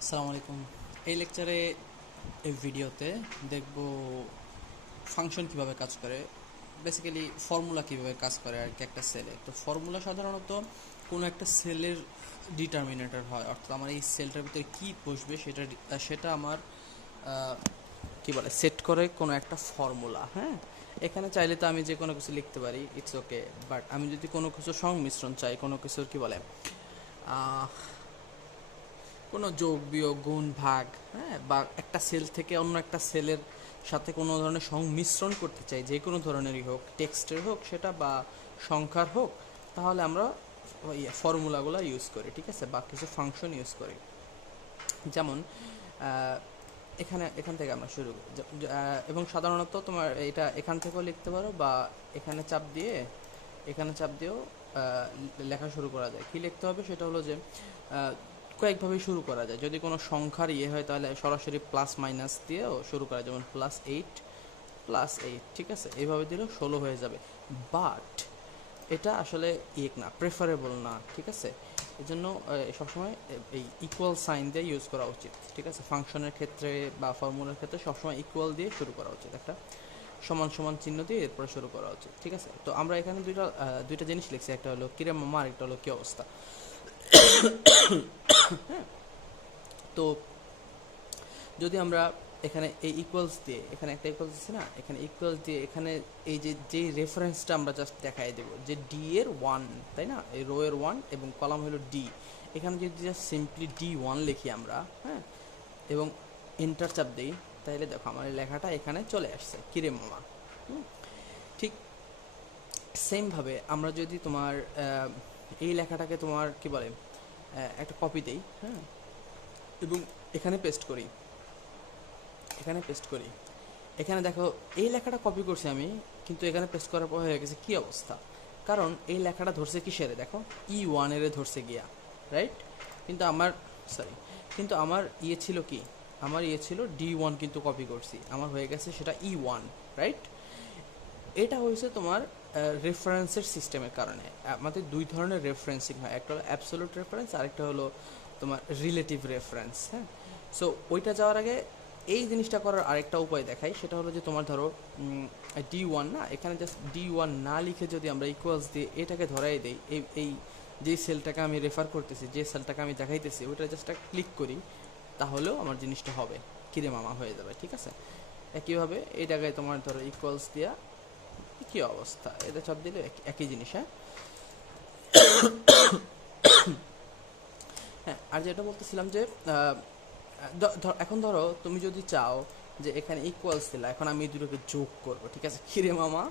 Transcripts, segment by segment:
আসসালামু আলাইকুম। এই লেকচারে এই ভিডিওতে দেখব ফাংশন কিভাবে কাজ করে, বেসিক্যালি ফর্মুলা কিভাবে কাজ করে আর কি একটা সেলে। তো ফর্মুলা সাধারণত কোনো একটা সেলের ডিটারমিনেটর হয়, অর্থাৎ আমার এই সেলটার ভিতরে কী বসবে সেটা আমার কি বলে সেট করে কোনো একটা ফর্মুলা। হ্যাঁ, এখানে চাইলে তো আমি যে কোনো কিছু লিখতে পারি, ইটস ওকে। বাট আমি যদি কোনো কিছু সংমিশ্রণ চাই, কোনো কিছুর কি বলে কোনো যোগ বিয়োগ গুণ ভাগ, হ্যাঁ, বা একটা সেল থেকে অন্য একটা সেলের সাথে কোনো ধরনের সংমিশ্রণ করতে চাই, যে কোনো ধরনেরই হোক, টেক্সটের হোক সেটা বা সংখ্যার হোক, তাহলে আমরা ওই ফর্মুলাগুলো ইউজ করি, ঠিক আছে, বা কিছু ফাংশন ইউজ করি। যেমন এখান থেকে আমরা শুরু করি, এবং সাধারণত তোমার এটা এখান থেকেও লিখতে পারো, বা এখানে চাপ দিয়ে এখানে চাপ দিয়েও লেখা শুরু করা যায়। কি লিখতে হবে সেটা হলো যে কয়েকভাবেই শুরু করা যায়। যদি কোনো সংখ্যার হয় তাহলে সরাসরি প্লাস মাইনাস দিয়েও শুরু করা যায়, যেমন +8, ঠিক আছে, এইভাবে দিলেও 16 হয়ে যাবে। বাট এটা আসলে না, প্রেফারেবল না, ঠিক আছে। এই জন্য সবসময় এই ইকুয়াল সাইন দিয়ে ইউজ করা উচিত, ঠিক আছে। ফাংশনের ক্ষেত্রে বা ফর্মুলার ক্ষেত্রে সবসময় ইকুয়াল দিয়ে শুরু করা উচিত, একটা সমান সমান চিহ্ন দিয়ে এরপরে শুরু করা উচিত, ঠিক আছে। তো আমরা এখানে দুইটা জিনিস লিখছি, একটা হলো কিরে মামা, আরেকটা হলো কি অবস্থা। হ্যাঁ, তো যদি আমরা এখানে এই ইকুয়ালস দিয়ে, এখানে একটা ইকুয়ালস দিচ্ছি না, এখানে ইকুয়ালস দিয়ে এখানে এই যে রেফারেন্সটা আমরা জাস্ট দেখাই দেবো যে ডি এর 1, তাই না, এই রো এর 1 এবং কলাম হলো ডি। এখানে যদি জাস্ট সিম্পলি D1 লিখি আমরা, হ্যাঁ, এবং এন্টার চাপ দিই, তাহলে দেখো আমার এই লেখাটা এখানে চলে আসছে, কিরে মামা। ঠিক সেমভাবে আমরা যদি তোমার এই লেখাটাকে তোমার কি বলে একটা কপি দেই, হ্যাঁ, এবং এখানে পেস্ট করি, এখানে দেখো এই লেখাটা কপি করছি আমি, কিন্তু এখানে পেস্ট করার পর হয়ে গেছে কি অবস্থা। কারণ এই লেখাটা ধরছে কিসের, দেখো E1 এর ধরছে গিয়া, রাইট। কিন্তু আমার সরি কিন্তু আমার ছিল কি, আমার ছিল D1, কিন্তু কপি করছি, আমার হয়ে গেছে সেটা E1, রাইট। এটা হয়েছে তোমার রেফারেন্সের সিস্টেমের কারণে। আমাদের দুই ধরনের রেফারেন্সিং হয়, একটা হলো অ্যাবসোলুট রেফারেন্স, আরেকটা হলো তোমার রিলেটিভ রেফারেন্স। হ্যাঁ, সো ওইটা যাওয়ার আগে এই জিনিসটা করার আরেকটা উপায় দেখাই, সেটা হলো যে তোমার ধরো D1 না, এখানে জাস্ট D1 না লিখে যদি আমরা ইকুয়ালস দিয়ে এটাকে ধরাই দেই, এই যে সেলটাকে আমি রেফার করতেছি, যে সেলটাকে আমি দেখাইতেছি, ওইটা জাস্ট ক্লিক করি, তাহলেও আমার জিনিসটা হবে কিরে মামা হয়ে যাবে, ঠিক আছে। একইভাবে এই জায়গায় তোমার ধরো ইকুয়ালস দিয়া কি অবস্থা, এটা চাপ দিলে একই জিনিস। হ্যাঁ, হ্যাঁ, আর যেটা বলতেছিলাম যে এখন ধরো তুমি যদি চাও যে এখানে ইকুয়ালস দিলা, এখন আমি এই দুটোকে যোগ করবো, ঠিক আছে, কিরে মামা,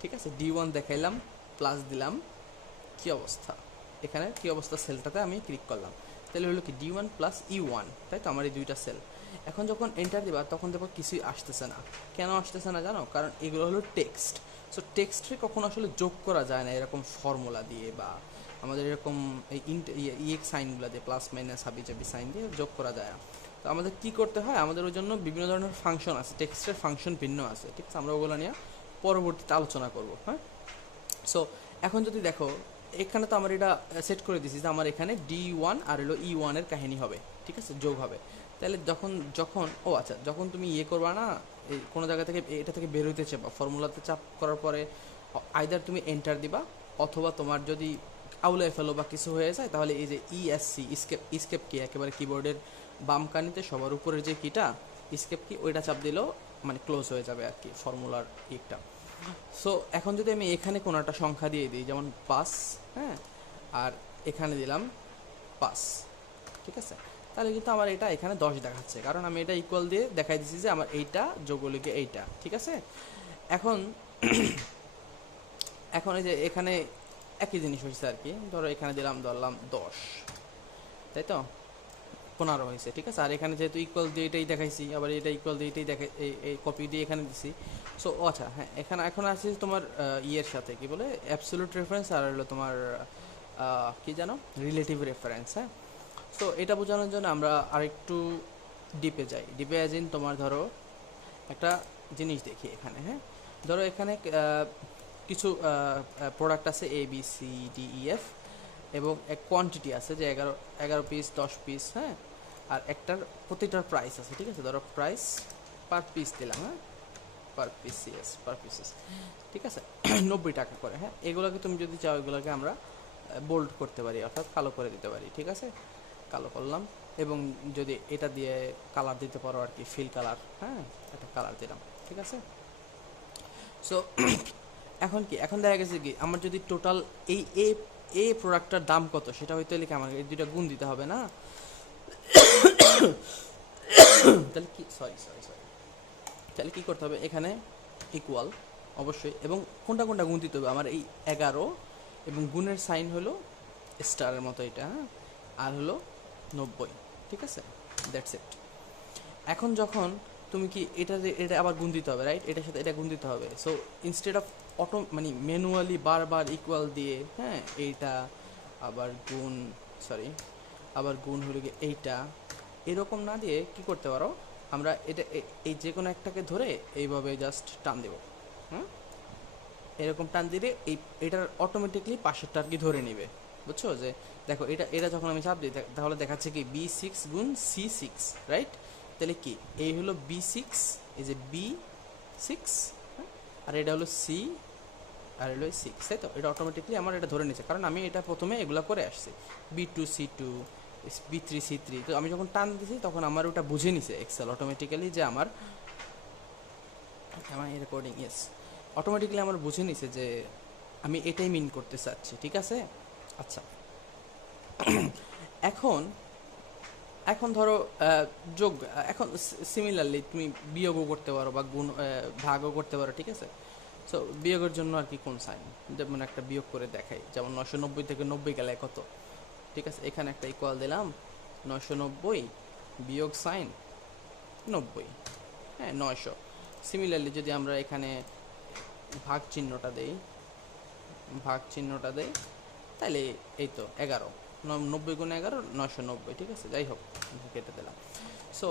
ঠিক আছে, D1 দেখাইলাম, প্লাস দিলাম, কি অবস্থা, এখানে কি অবস্থা সেলটাতে আমি ক্লিক করলাম, তাহলে হলো কি D1 প্লাস E1, তাই তো, আমার এই দুইটা সেল। এখন যখন এন্টার দিবা তখন দেখো কিছুই আসতেছে না। কেন আসতেছে না জানো? কারণ এগুলো হলো টেক্সট। সো টেক্সটে কখনো আসলে যোগ করা যায় না এরকম ফর্মুলা দিয়ে, বা আমাদের এরকম এই ইএক্স সাইনগুলো দিয়ে, প্লাস মাইনাস হাবি জাবি সাইন দিয়ে যোগ করা যায় না। তো আমাদের কি করতে হয়, আমাদের ওই জন্য বিভিন্ন ধরনের ফাংশন আছে, টেক্সটের ফাংশন ভিন্ন আছে, ঠিক আছে, আমরা ওগুলো নিয়ে পরবর্তীতে আলোচনা করব। হ্যাঁ, সো এখন যদি দেখো এখানে তো আমার এটা সেট করে দিছি যে আমার এখানে D1 আর হলো E1 এর কাহিনী হবে, ঠিক আছে, যোগ হবে। তাহলে যখন যখন ও আচ্ছা, যখন তুমি করবা না, এই কোনো জায়গা থেকে এটা থেকে বের হইতে চাপা, ফর্মুলাতে চাপ করার পরে আইদার তুমি এন্টার দিবা, অথবা তোমার যদি আউলে ফেলো বা কিছু হয়ে যায়, তাহলে এই যে ESC স্কেপ কি, একেবারে কিবোর্ডের বাম কানিতে সবার উপরের যে কিটা স্কেপ কি, ওইটা চাপ দিলেও মানে ক্লোজ হয়ে যাবে আর কি ফর্মুলার একটা। সো এখন যদি আমি এখানে কোনো একটা সংখ্যা দিয়ে দিই, যেমন 5, হ্যাঁ, আর এখানে দিলাম 5, ঠিক আছে, তাহলে কিন্তু আমার এটা এখানে 10 দেখাচ্ছে, কারণ আমি এটা ইকুয়াল দিয়ে দেখাই দিচ্ছি যে আমার এইটা যোগ হলো গিয়ে এইটা, ঠিক আছে। এখন এখন এই যে এখানে একই জিনিস হয়েছে আর কি, ধরো এখানে ধরলাম 10, তাই তো, 15 হয়েছে, ঠিক আছে। আর এখানে যেহেতু ইকুয়াল দিয়ে এটাই দেখাইছি, আবার এটা ইকুয়াল দিয়ে এটাই দেখাই, এই কপি দিয়ে এখানে দিছি। সো আচ্ছা, হ্যাঁ, এখানে এখন আছে তোমার ইয়ের সাথে কি বলে অ্যাবসলিউট রেফারেন্স, আর হলো তোমার কি জানো, রিলেটিভ রেফারেন্স। হ্যাঁ, সো এটা বোঝানোর জন্য আমরা আরেকটু ডিপে যাই। ডিপে অ্যাজ ইন তোমার ধরো একটা জিনিস দেখি এখানে। হ্যাঁ, ধরো এখানে কিছু প্রোডাক্ট আছে ABCDEF, এবং এক কোয়ান্টিটি আছে যে 11 পিস 10 পিস। হ্যাঁ, আর একটার প্রতিটার প্রাইস আছে, ঠিক আছে। ধরো প্রাইস পার পিস দিলাম, হ্যাঁ, পার পিস, ইয়েস পার পিসেস, ঠিক আছে। 90 টাকা করে, হ্যাঁ। এগুলোকে তুমি যদি চাও এগুলোকে আমরা বোল্ড করতে পারি, অর্থাৎ কালো করে দিতে পারি, ঠিক আছে। কালো করলাম, এবং যদি এটা দিয়ে কালার দিতে পারো আর কি, ফিল কালার, হ্যাঁ, একটা কালার দিলাম, ঠিক আছে। সো এখন কি, এখন দেখা গেছে কি আমার যদি টোটাল এই এ প্রোডাক্টটার দাম কত সেটা হইতে হলে কি আমার এই দুইটা গুণ দিতে হবে না? তাহলে কি, সরি সরি সরি, তাহলে কী করতে হবে, এখানে ইকুয়াল অবশ্যই, এবং কোনটা কোনটা গুণ দিতে হবে আমার, এই 11 এবং গুণের সাইন হলো স্টারের মতো এটা, হ্যাঁ, আর হলো 90, ঠিক আছে, দ্যাটস ইট। এখন যখন তুমি কি এটা আবার গুণ দিতে হবে, রাইট, এটার সাথে এটা গুণ দিতে হবে। সো ইনস্টেড অফ মানে ম্যানুয়ালি বারবার ইকুয়াল দিয়ে, হ্যাঁ, এইটা আবার গুণ, সরি, আবার গুণ হলো গিয়ে এইটা, এরকম না দিয়ে কি করতে পারো, আমরা এটা এই যে কোনো একটাকে ধরে এইভাবে জাস্ট টান দেব, হুম, এরকম টান দিলে এটার অটোমেটিকলি পাশেরটা আর কি ধরে নেবে, বুঝছো? যে দেখো এটা যখন আমি চাপ দিই তাহলে দেখাচ্ছে কি B6 গুণ C6, রাইট। তাহলে কি এই হলো B6, এই যে B6, আর এটা হলো C, আর হলো 6, তাই তো। এটা অটোমেটিকলি আমার এটা ধরে নিচ্ছে, কারণ আমি এটা প্রথমে এগুলো করে আসছি, B2 C2 B3 C3। তো আমি যখন টান দিছি তখন আমার ওটা বুঝে নিছে এক্সেল অটোমেটিক্যালি যে আমার এই রেকর্ডিং, ইয়েস, অটোমেটিক্যালি আমার বুঝে নিছে যে আমি এটাই মিন করতে চাচ্ছি, ঠিক আছে। আচ্ছা, এখন এখন ধরো যোগ, এখন সিমিলারলি তুমি বিয়োগও করতে পারো বা গুণ ভাগও করতে পারো, ঠিক আছে। সো বিয়োগের জন্য আর কি কোন সাইন, যেমন একটা বিয়োগ করে দেখাই, যেমন 990 থেকে 90 গেলে কত, ঠিক আছে। এখানে একটা ইকুয়াল দিলাম, 990 বিয়োগ সাইন 90, হ্যাঁ, 900। সিমিলারলি যদি আমরা এখানে ভাগ চিহ্নটা দেই, তাহলে এই তো 11, 90 গুণ 11 990, ঠিক আছে। যাই হোক, কেটে দিলাম। সো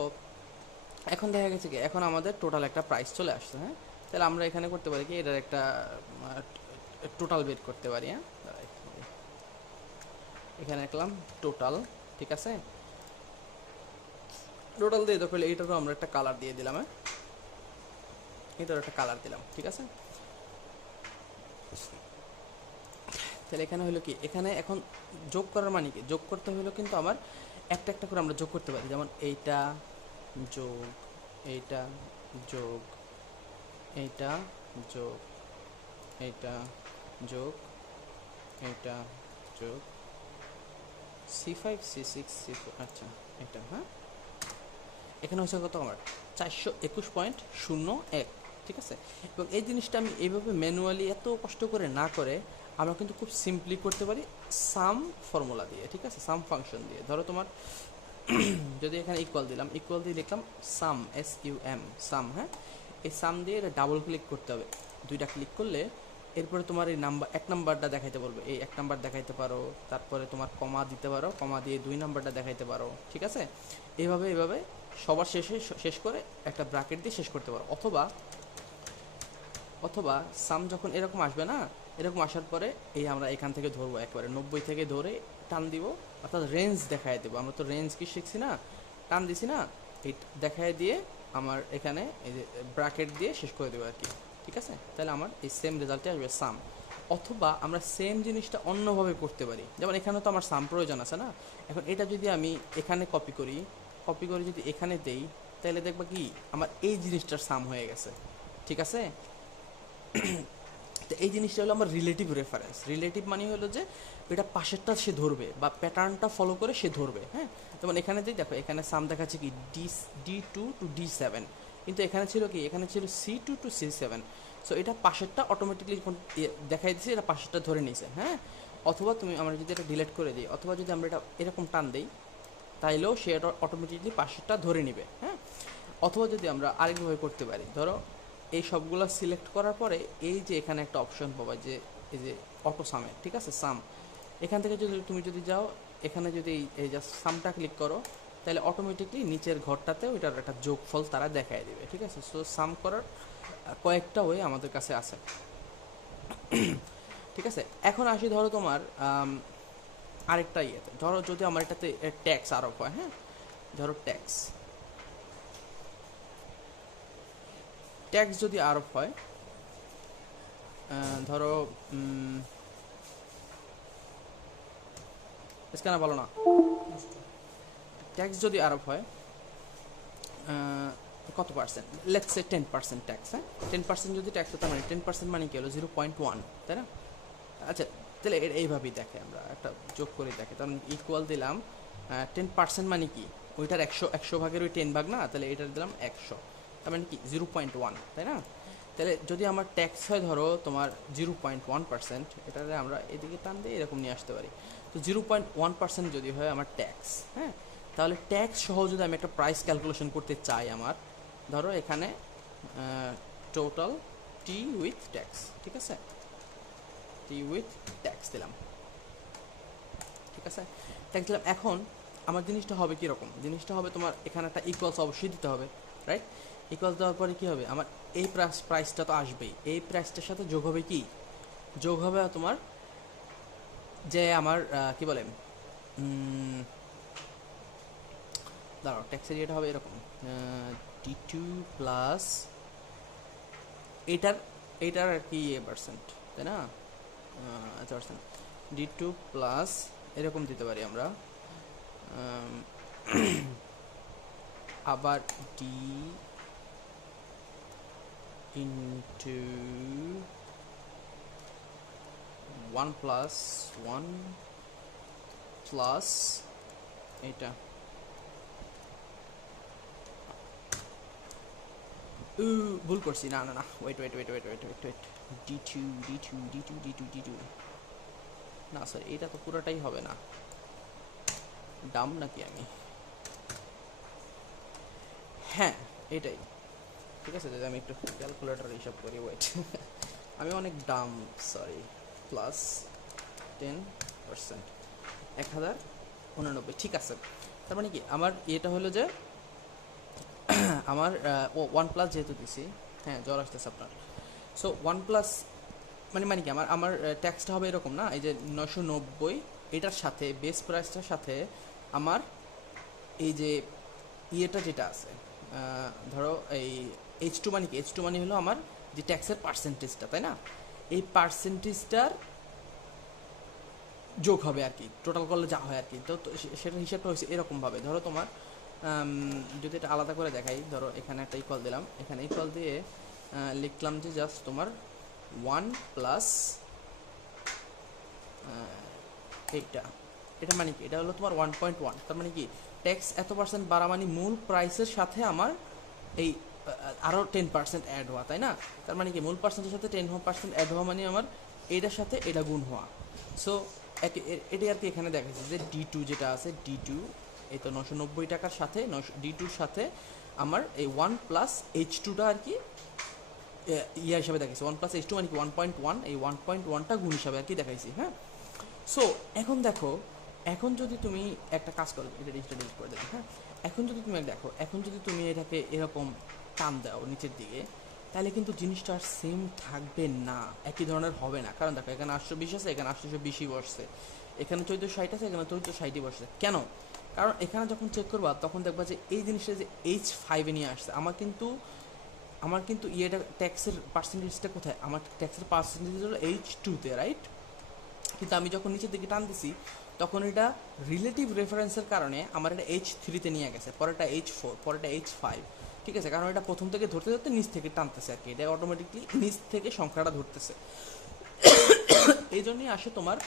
এখন দেখা গেছে কি এখন আমাদের টোটাল একটা প্রাইস চলে আসছে, হ্যাঁ। তাহলে আমরা এখানে করতে পারি কি এটার একটা টোটাল বের করতে পারি, হ্যাঁ। এখানে লিখলাম টোটাল, ঠিক আছে। টোটাল দিয়ে দেখো এইটারও আমরা একটা কালার দিয়ে দিলাম, হ্যাঁ, এটারও একটা কালার দিলাম, ঠিক আছে। তাহলে এখানে হলো কি, এখানে এখন যোগ করার মানে কি, যোগ করতে হলো কিন্তু আমার একটা একটা করে আমরা যোগ করতে পারি, যেমন এইটা যোগ, এইটা যোগ, এইটা যোগ, এইটা যোগ, এইটা যোগ, C5 C6 C4, আচ্ছা এটা, হ্যাঁ। এখানে হচ্ছে কত আমার 421.01, ঠিক আছে। এবং এই জিনিসটা আমি এইভাবে ম্যানুয়ালি এত কষ্ট করে না করে আমরা কিন্তু খুব সিম্পলি করতে পারি সাম ফর্মুলা দিয়ে, ঠিক আছে, সাম ফাংশন দিয়ে। ধরো তোমার যদি এখানে ইকুয়াল দিলাম, ইকুয়াল দিয়ে লিখলাম সাম, SUM, সাম, হ্যাঁ। এই সাম দিয়ে এটা ডাবল ক্লিক করতে হবে, দুইটা ক্লিক করলে এরপরে তোমার এই নাম্বার, এক নাম্বারটা দেখাইতে বলবে, এই এক নাম্বার দেখাইতে পারো, তারপরে তোমার কমা দিতে পারো, কমা দিয়ে 2 নাম্বারটা দেখাইতে পারো, ঠিক আছে। এইভাবে সবার শেষ করে একটা ব্র্যাকেট দিয়ে শেষ করতে পারো। অথবা সাম যখন এরকম আসবে না, এরকম আসার পরে এই আমরা এখান থেকে ধরবো, একবারে 90 থেকে ধরে টান দিব, অর্থাৎ রেঞ্জ দেখায় দেবো। আমরা তো রেঞ্জ কি শিখছি না, টান দিছি না, এই দেখায় দিয়ে আমার এখানে এই যে ব্র্যাকেট দিয়ে শেষ করে দেবো আর কি, ঠিক আছে। তাহলে আমার এই সেম রেজাল্টে আসবে সাম। অথবা আমরা সেম জিনিসটা অন্যভাবে করতে পারি, যেমন এখানে তো আমার সাম প্রয়োজন আছে না। এখন এটা যদি আমি এখানে কপি করে যদি এখানে দেই, তাহলে দেখবা কি আমার এই জিনিসটার সাম হয়ে গেছে, ঠিক আছে। তো এই জিনিসটা হলো আমার রিলেটিভ রেফারেন্স। রিলেটিভ মানে হলো যে এটা পাশেরটা সে ধরবে বা প্যাটার্নটা ফলো করে সে ধরবে, হ্যাঁ। যেমন এখানে দেখো এখানে সাম দেখাচ্ছে কি D2 to D7, কিন্তু এখানে ছিল কি, এখানে ছিল C2 to C7। সো এটা পাশেরটা অটোমেটিকলি দেখাই দিচ্ছে, এটা পাশেরটা ধরে নিয়েছে, হ্যাঁ। অথবা আমরা যদি এটা ডিলিট করে দিই, অথবা যদি আমরা এটা এরকম টান দিই, তাইলেও সে এটা অটোমেটিকলি পাশেরটা ধরে নিবে, হ্যাঁ। অথবা যদি আমরা আরেকভাবে করতে পারি, ধরো এই সবগুলো সিলেক্ট করার পরে এই যে এখানে একটা অপশন পাবা যে এই যে অটো সামে, ঠিক আছে, সাম। এখান থেকে তুমি যদি যাও, এখানে যদি এই জাস্ট সামটা ক্লিক করো, তাহলে অটোমেটিকলি নিচের ঘরটাতেও এটার একটা যোগফল তারা দেখায় দিবে, ঠিক আছে। সো সাম করার কয়েকটা ওয়ে আমাদের কাছে আছে, ঠিক আছে। এখন আসি ধরো তোমার আরেকটা ইয়েতে, ধরো যদি আমার এটাতে ট্যাক্স আরোপ হয়, হ্যাঁ, ধরো ট্যাক্স, ট্যাক্স যদি আরোপ হয়, ধরো কেন বলো না, ট্যাক্স যদি আরোপ হয় কত পার্সেন্ট, লেটস সে 10% ট্যাক্স, হ্যাঁ 10% যদি ট্যাক্স হতো, মানে 10% মানে কি হলো 0.1, তাই না? আচ্ছা, তাহলে এইভাবেই দেখে, আমরা একটা যোগ করে দেখে, তখন ইকুয়াল দিলাম 10% মানে কি, ওইটার 100 ভাগের ওই 10 ভাগ না, তাহলে এটার দিলাম 100, তার মানে কি 0.1, তাই না? তাহলে যদি আমার ট্যাক্স হয় ধরো তোমার 0.1%, এটাতে আমরা এদিকে টান দিয়ে এরকম নিয়ে আসতে পারি, তো 0.1% যদি হয় আমার ট্যাক্স, হ্যাঁ, তাহলে ট্যাক্স সহ যদি আমি একটা প্রাইস ক্যালকুলেশন করতে চাই, আমার ধরো এখানে টোটাল টি উইথ ট্যাক্স, ঠিক আছে, টি উইথ ট্যাক্স দিলাম, ঠিক আছে, ট্যাক্স দিলাম। এখন আমার জিনিসটা হবে কীরকম, জিনিসটা হবে তোমার এখানে একটা ইকুয়ালস অবশ্যই দিতে হবে, রাইট? ইকুয়ালস দেওয়ার পরে কী হবে, আমার এই প্রাইসটা তো আসবেই, এই প্রাইসটার সাথে যোগ হবে কি, যোগ হবে তোমার যে আমার কি বলে, দাঁড়াও, ট্যাক্সের ইয়েটা হবে এরকম, D2 প্লাস এইটার আর কি পার্সেন্ট, তাই না? আচ্ছা, পার্সেন্ট D2 প্লাস এরকম দিতে পারি আমরা, আবার D ইন্টু 1 প্লাস 1 প্লাস এটা, ভুল করছি, না না না, ওয়েট D2 না স্যার, এটা তো পুরোটাই হবে না, ডাম নাকি আমি, হ্যাঁ এটাই, ঠিক আছে, যদি আমি একটু ক্যালকুলেটর হিসাব করি, ওয়েট আমি অনেক ডাম, সরি, প্লাস 10%, 1089, ঠিক আছে। তার মানে কি আমার এটা হলো যে আমার ওয়ান প্লাস যেহেতু দিছি, হ্যাঁ জ্বর আসতেছে আপনার, সো ওয়ান প্লাস মানে কি আমার ট্যাক্সটা হবে এরকম না, এই যে 990, এটার সাথে বেস প্রাইসটার সাথে আমার এই যে ইয়েটা যেটা আছে, ধরো এই H2 মানে কি, H2 মানে হলো আমার যে ট্যাক্সের পার্সেন্টেজটা, তাই না? এই পার্সেন্টেজটার যোগ হবে আর কি, টোটাল করলে যা হয় আর কি, তো সেটার হিসাবটা হয়েছে এরকমভাবে, ধরো তোমার যদি এটা আলাদা করে দেখাই, ধরো এখানে একটা ইকুয়াল দিলাম, এখানে ইকুয়াল দিয়ে লিখলাম যে জাস্ট তোমার 1 প্লাস এটা মানে কি, এটা হলো তোমার 1.1, তার মানে কি ট্যাক্স এত পার্সেন্ট বাড়া মানে মূল প্রাইসের সাথে আমার এই আরও 10% অ্যাড হওয়া, তাই না? তার মানে কি মূল পার্সেন্টের সাথে 10% অ্যাড হওয়া মানে আমার এটার সাথে এটা গুণ হওয়া, সো এটাই আর কি এখানে দেখাচ্ছে যে D2 যেটা আছে, D2 এই তো 990 টাকার সাথে D2-র সাথে আমার এই 1 প্লাস H2টা আর কি ইয়া হিসাবে দেখাইছি, 1 প্লাস H2 মানে কি 1.1, এই 1.1টা গুণ হিসাবে আর কি দেখাইছি, হ্যাঁ। সো এখন দেখো, এখন যদি তুমি একটা কাজ করো, এটা ডিজিটাল করে দেবে, হ্যাঁ, এখন যদি তুমি দেখো, এখন যদি তুমি এটাকে এরকম টান দাও নিচের দিকে, তাহলে কিন্তু জিনিসটা আর সেম থাকবে না, একই ধরনের হবে না, কারণ দেখো এখানে 820 আছে, এখানে 820ই বসছে, এখানে 1460 আছে, এখানে 1460ই বসছে, কেন? কারণ এখানে যখন চেক করবা তখন দেখবা যে এই জিনিসটা যে H5 নিয়ে আসছে, আমার কিন্তু ইয়েটা ট্যাক্সের পার্সেন্টেজটা কোথায়, আমার ট্যাক্সের পার্সেন্টেজ হলো H2-তে, রাইট? কিন্তু আমি যখন নিচের দিকে টান দিছি তখন এটা রিলেটিভ রেফারেন্সের কারণে আমার এটা H3-তে নিয়ে গেছে, পরেরটা H4, পরেরটা H5, ঠিক আছে, কারণ এটা প্রথম থেকে ধরতে ধরতে নিচ থেকে টানতেছে আর কি, এটা অটোমেটিকলি নিচ থেকে সংখ্যাটা ধরতেছে, এই জন্যই আসে তোমার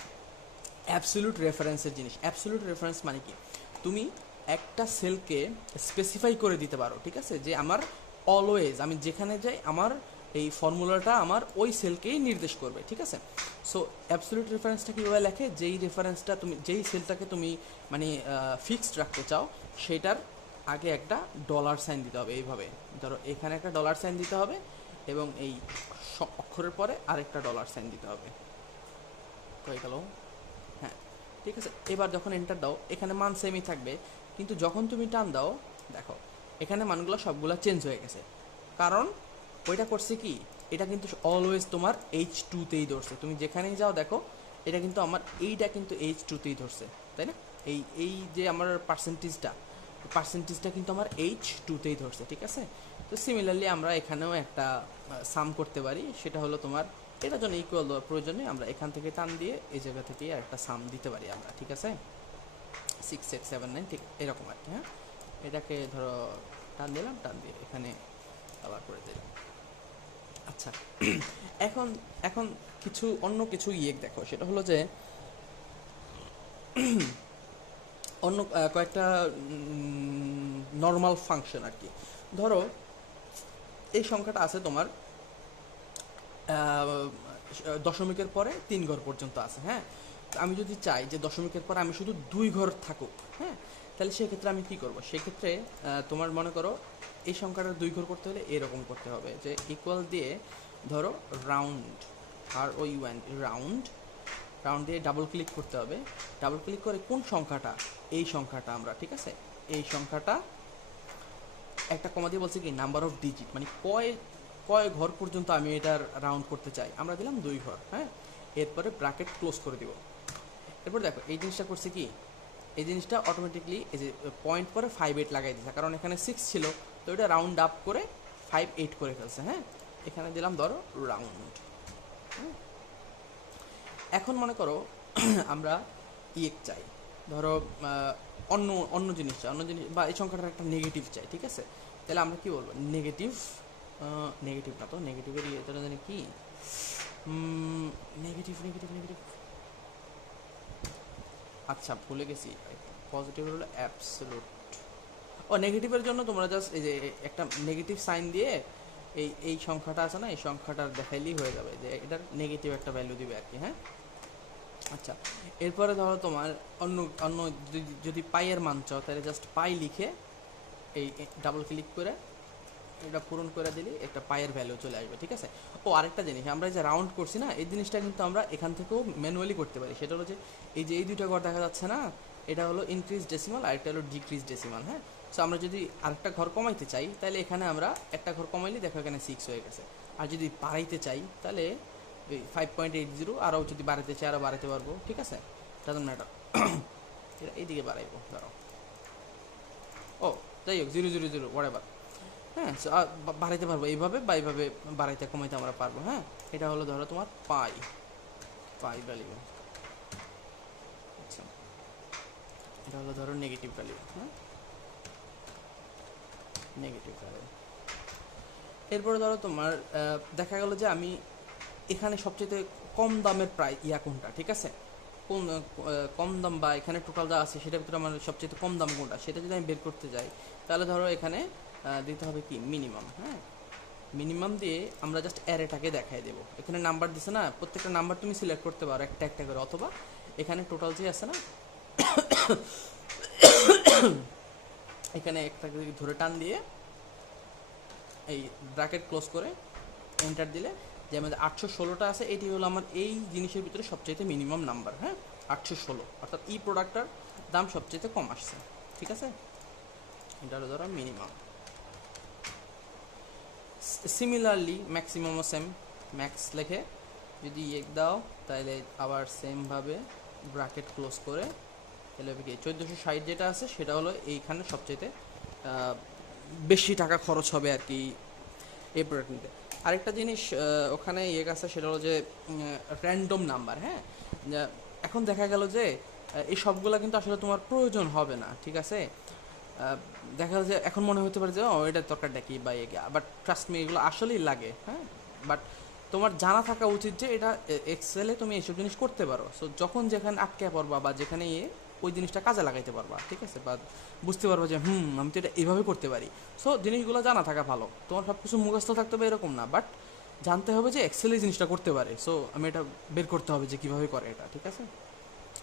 অ্যাবসলিউট রেফারেন্সের জিনিস। অ্যাবসলিউট রেফারেন্স মানে কি, তুমি একটা সেলকে স্পেসিফাই করে দিতে পারো, ঠিক আছে, যে আমার অলওয়েজ আমি যেখানে যাই আমার এই ফর্মুলাটা আমার ওই সেলকেই নির্দেশ করবে, ঠিক আছে। সো অ্যাবসলিউট রেফারেন্সটা কীভাবে লেখে, যেই রেফারেন্সটা তুমি যেই সেলটাকে তুমি মানে ফিক্সড রাখতে চাও সেটার আগে একটা ডলার সাইন দিতে হবে, এইভাবে ধরো এখানে একটা ডলার সাইন দিতে হবে এবং এই অক্ষরের পরে আরেকটা ডলার সাইন দিতে হবে, হয়ে গেল, হ্যাঁ ঠিক আছে। এবার যখন এন্টার দাও এখানে মান সেমই থাকবে, কিন্তু যখন তুমি টান দাও দেখো এখানে মানগুলো সবগুলো চেঞ্জ হয়ে গেছে, কারণ ওইটা করছে কি, এটা কিন্তু অলওয়েজ তোমার H2-তেই ধরছে, তুমি যেখানেই যাও দেখো এটা কিন্তু আমার এইটা কিন্তু H2-তেই ধরছে, তাই না? এই যে আমার পার্সেন্টেজটা পার্সেন্টেজটা কিন্তু আমার H2তেই ধরছে, ঠিক আছে। তো সিমিলারলি আমরা এখানেও একটা সাম করতে পারি, সেটা হলো তোমার এটার জন্য ইকুয়াল দেওয়ার প্রয়োজনে আমরা এখান থেকে টান দিয়ে এই জায়গা থেকে একটা সাম দিতে পারি আমরা, ঠিক আছে। 6 8 7 9 ঠিক এরকম আর কি। হ্যাঁ, এটাকে ধরো টান দিলাম, টান দিয়ে এখানে আবার করে দিলাম। আচ্ছা, এখন এখন অন্য কিছু দেখো, সেটা হলো যে অন্য কয়েকটা নর্মাল ফাংশন আর কি। ধরো এই সংখ্যাটা আছে তোমার দশমিকের পরে 3 ঘর পর্যন্ত আছে। হ্যাঁ, আমি যদি চাই যে দশমিকের পরে আমি শুধু 2 ঘর থাকুক, হ্যাঁ, তাহলে সেক্ষেত্রে আমি কি করব? সেক্ষেত্রে তোমার মনে করো এই সংখ্যাটা 2 ঘর করতে হলে এরকম করতে হবে যে ইকুয়াল দিয়ে ধরো রাউন্ড, ROUND, রাউন্ড দিয়ে ডাবল ক্লিক করতে হবে। ডাবল ক্লিক করে কোন সংখ্যাটা, এই সংখ্যাটা আমরা, ঠিক আছে, এই সংখ্যাটা একটা কমা দিয়ে বলছে কি নাম্বার অফ ডিজিট, মানে কয় ঘর পর্যন্ত আমি এটার রাউন্ড করতে চাই, আমরা দিলাম 2 ঘর। হ্যাঁ, এরপরে ব্র্যাকেট ক্লোজ করে দিব। এরপর দেখো এই জিনিসটা করছে কি, এই জিনিসটা অটোমেটিকলি এই যে পয়েন্ট পরে 5 8 লাগাই দিচ্ছে, কারণ এখানে 6 ছিল, তো এটা রাউন্ড আপ করে 5 8 করে ফেলছে। হ্যাঁ, এখানে দিলাম ধরো রাউন্ড। এখন মনে করো আমরা চাই, ধরো অন্য অন্য জিনিস চাই, অন্য জিনিস বা এই সংখ্যাটার একটা নেগেটিভ চাই, ঠিক আছে। তাহলে আমরা কি বলবো? নেগেটিভ না তো, নেগেটিভের এটা জানি কি, নেগেটিভ নেগেটিভ নেগেটিভ, আচ্ছা ভুলে গেছি, পজিটিভ হলো অ্যাবসলুট। ও, নেগেটিভের জন্য তোমরা জাস্ট এই যে একটা নেগেটিভ সাইন দিয়ে এই সংখ্যাটা আছে না, এই সংখ্যাটা দেখাইলেই হয়ে যাবে যে এটার নেগেটিভ একটা ভ্যালু দিবে আর কি। হ্যাঁ, আচ্ছা, এরপরে ধরো তোমার অন্য অন্য যদি পাইয়ের মান চাও, তাহলে জাস্ট পাই লিখে এই ডাবল ক্লিক করে এটা পূরণ করে দিলে একটা পাইয়ের ভ্যালু চলে আসবে, ঠিক আছে। ও, আরেকটা জিনিস, আমরা যে রাউন্ড করছি না, এই জিনিসটা কিন্তু আমরা এখান থেকেও ম্যানুয়ালি করতে পারি। সেটা হলো যে এই দুইটা ঘর দেখা যাচ্ছে না, এটা হলো ইনক্রিজ ডেসিমাল আর একটা হলো ডিক্রিজ ডেসিমাল। হ্যাঁ, সো আমরা যদি আরেকটা ঘর কমাইতে চাই, তাহলে এখানে আমরা একটা ঘর কমাইলে দেখো এখানে 6 হয়ে গেছে। আর যদি বাড়াইতে চাই তাহলে 5.80, আরও যদি বাড়াইতে চাই আরও বাড়াইতে পারবো, ঠিক আছে, ডাজন্ট ম্যাটার। এটা এইদিকে বাড়াইবো ধরো, ও যাই হোক 0.00 whatever। হ্যাঁ, বাড়াইতে পারবো এইভাবে বা এইভাবে বাড়াইতে কমাইতে আমরা পারবো। হ্যাঁ, এটা হলো ধরো তোমার পাই ভ্যালু। আচ্ছা, এটা হলো ধরো নেগেটিভ ভ্যালু। হ্যাঁ, নেগেটিভ ভ্যালু। এরপরে ধরো তোমার দেখা গেল যে আমি এখানে সবচেয়ে কম দামের প্রায় কোনটা, ঠিক আছে, কোন কম দাম বা এখানে টোটাল যা আছে সেটার ভিতরে আমার সবচেয়ে কম দাম কোনটা, সেটা যদি আমি বের করতে যাই, তাহলে ধরো এখানে দিতে হবে কি মিনিমাম। হ্যাঁ, মিনিমাম দিয়ে আমরা জাস্ট অ্যারেটাকে দেখাই দেবো। এখানে নাম্বার দিছে না, প্রত্যেকটা নাম্বার তুমি সিলেক্ট করতে পারো একটা একটা করে, অথবা এখানে টোটাল যে আছে না এখানে একটা ধরে টান দিয়ে এই ব্র্যাকেট ক্লোজ করে এন্টার দিলে যে আমাদের 816টা আছে, এটি হলো আমার এই জিনিসের ভিতরে সবচাইতে মিনিমাম নাম্বার। হ্যাঁ, 816, অর্থাৎ এই প্রোডাক্টটার দাম সবচাইতে কম আসছে, ঠিক আছে, এটা হলো ধরো মিনিমাম। সিমিলারলি ম্যাক্সিমামও সেম, ম্যাক্স লেখে যদি দাও, তাহলে আবার সেমভাবে ব্র্যাকেট ক্লোজ করে তাহলে কি 1460 যেটা আছে সেটা হলো এইখানে সবচাইতে বেশি টাকা খরচ হবে আর কি এই প্রোডাক্ট নিতে। আরেকটা জিনিস ওখানে আছে, সেটা হলো যে র্যান্ডম নাম্বার। হ্যাঁ, এখন দেখা গেল যে এই সবগুলো কিন্তু আসলে তোমার প্রয়োজন হবে না, ঠিক আছে। দেখা গেল যে এখন মনে হতে পারে যে ও এটার দরকারটা কি বা বাট ট্রাস্ট মি, এগুলো আসলেই লাগে। হ্যাঁ, বাট তোমার জানা থাকা উচিত যে এটা এক্সেলে তুমি এইসব জিনিস করতে পারো। সো যখন যেখানে আটকে পড়বা বা যেখানে ওই জিনিসটা কাজে লাগাইতে পারবা, ঠিক আছে, বা বুঝতে পারবা যে আমি তো এটা এইভাবে করতে পারি। সো জিনিসগুলো জানা থাকা ভালো। তোমার সব কিছু মুখস্থ থাকতে হবে এরকম না, বাট জানতে হবে যে এক্সেলে জিনিসটা করতে পারে। সো আমি এটা বের করতে হবে যে কীভাবে করে এটা, ঠিক আছে।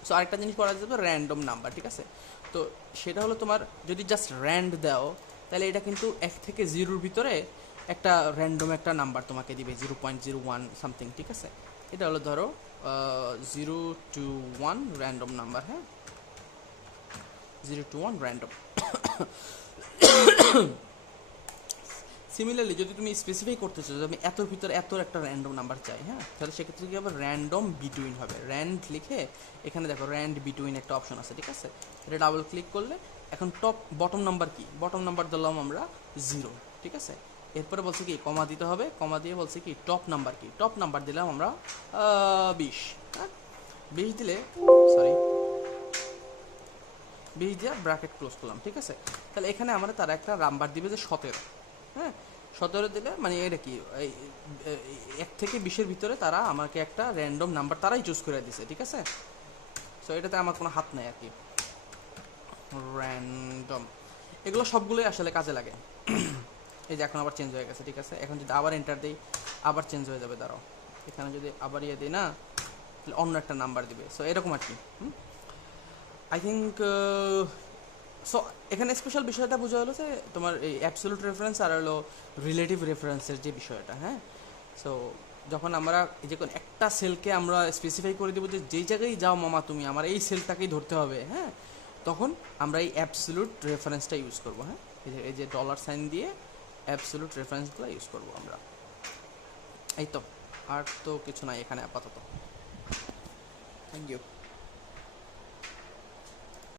সো আরেকটা জিনিস করা যাবে র্যান্ডম নাম্বার, ঠিক আছে। তো সেটা হলো তোমার যদি জাস্ট র্যান্ড দাও, তাহলে এটা কিন্তু 1 থেকে 0-র ভিতরে একটা র্যান্ডম একটা নাম্বার তোমাকে দিবে, 0.01 সামথিং, ঠিক আছে। এটা হলো ধরো 0 to 1 র্যান্ডম নাম্বার। হ্যাঁ, 0 to 1 র্যান্ডম। সিমিলারলি যদি তুমি স্পেসিফাই করতে চাও যে আমি এতর ভিতরে এত একটা র্যান্ডম নাম্বার চাই, হ্যাঁ, তাহলে সেক্ষেত্রে কি হবে, র্যান্ডম বিটুইন হবে। র্যান্ড লিখে এখানে দেখো র্যান্ড বিটুইন একটা অপশন আছে, ঠিক আছে, এটা ডাবল ক্লিক করলে এখন বটম নাম্বার কি, বটম নাম্বার দিলাম আমরা 0, ঠিক আছে। এরপরে বলছে কি কমা দিতে হবে, কমা দিয়ে বলছে কি টপ নাম্বার কি, টপ নাম্বার দিলাম আমরা 20, হ্যাঁ 20 দিলে সরি 20 দিয়ে ব্র্যাকেট ক্লোজ করলাম, ঠিক আছে। তাহলে এখানে আমরা তারা একটা নাম্বার দিবে যে 17, হ্যাঁ 17 দিলে মানে এটা কি 1 থেকে 20-এর ভিতরে তারা আমাকে একটা র্যান্ডম নাম্বার তারাই চুজ করে দিছে, ঠিক আছে। সো এটাতে আমার কোনো হাত নাই আর কি, র্যান্ডম এগুলো সবগুলোই আসলে কাজে লাগে। এই যে এখন আবার চেঞ্জ হয়ে গেছে, ঠিক আছে। এখন যদি আবার এন্টার দিই আবার চেঞ্জ হয়ে যাবে, দাঁড়াও এখানে যদি আবার ইয়ে দিই না তাহলে অন্য একটা নাম্বার দিবে। সো এরকম আর কি। আই থিঙ্ক সো এখানে স্পেশাল বিষয়টা বোঝা হলো যে তোমার এই অ্যাবসোলিউট রেফারেন্স আর হলো রিলেটিভ রেফারেন্সের যে বিষয়টা, হ্যাঁ। সো যখন আমরা যে কোনো একটা সেলকে আমরা স্পেসিফাই করে দেবো যে যেই জায়গায় যাও মামা তুমি আমার এই সেলটাকেই ধরতে হবে, হ্যাঁ, তখন আমরা এই অ্যাবসোলিউট রেফারেন্সটা ইউজ করবো, হ্যাঁ এই যে ডলার সাইন দিয়ে অ্যাবসোলিউট রেফারেন্সগুলো ইউজ করবো আমরা। এই তো, আর তো কিছু নাই এখানে আপাতত। Thank you.